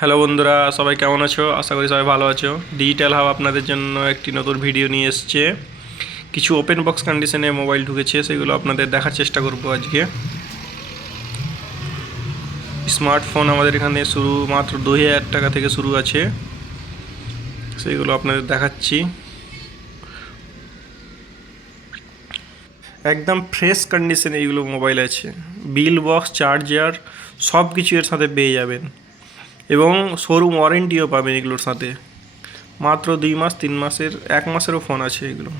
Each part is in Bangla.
হ্যালো বন্ধুরা, সবাই কেমন আছো? আশা করি সবাই ভালো আছো। ডিজিটাল হাব আপনাদের জন্য একটি নতুন ভিডিও নিয়ে এসছে। কিছু ওপেন বক্স কন্ডিশনে মোবাইল ঢুকেছে, সেগুলো আপনাদের দেখার চেষ্টা করব আজকে। স্মার্টফোন আমাদের এখানে শুরু মাত্র 2000 টাকা থেকে শুরু আছে, সেগুলো আপনাদের দেখাচ্ছি। একদম ফ্রেশ কন্ডিশনে এইগুলো মোবাইল আছে। বিল বক্স, চার্জার সব কিছু এর সাথে পেয়ে যাবেন এবং শোরুম ওয়ারেন্টিও পাবেন এগুলোর সাথে। মাত্র 2 মাস, 3 মাসের, 1 মাসেরও ফোন আছে এগুলো।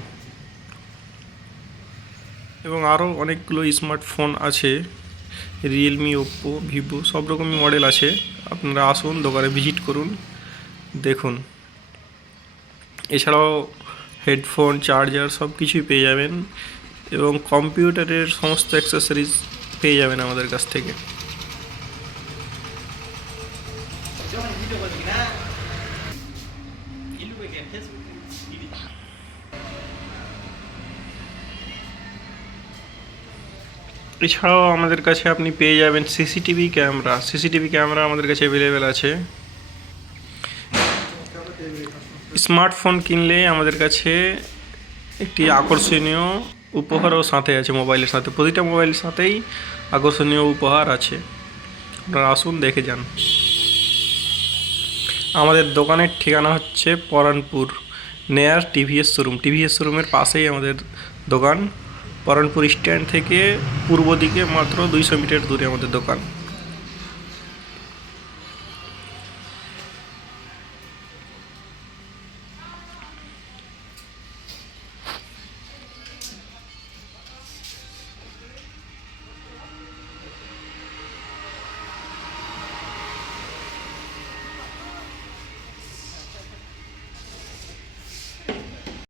এবং আরও অনেকগুলো স্মার্টফোন আছে, রিয়েলমি, ওপ্পো, ভিভো সব রকমই মডেল আছে। আপনারা আসুন, দোকানে ভিজিট করুন, দেখুন। এছাড়াও হেডফোন, চার্জার সব কিছুই পেয়ে যাবেন এবং কম্পিউটারের সমস্ত অ্যাক্সেসরিজ পেয়ে যাবেন আমাদের কাছ থেকে। এছাড়াও আমাদের কাছে আপনি পেয়ে যাবেন সিসিটিভি ক্যামেরা আমাদের কাছে অ্যাভেলেবেল আছে। স্মার্টফোন কিনলে আমাদের কাছে একটি আকর্ষণীয় উপহারও সাথে আছে। মোবাইলের সাথে, প্রতিটা মোবাইলের সাথেই আকর্ষণীয় উপহার আছে। আপনারা আসুন, দেখে যান। আমাদের দোকানের ঠিকানা হচ্ছে পরানপুর, নেয়ার টিভিএস শোরুমের পাশেই আমাদের দোকান। পরানপুর স্ট্যান্ড থেকে পূর্ব দিকে মাত্র 200 মিটার দূরে আমাদের দোকান।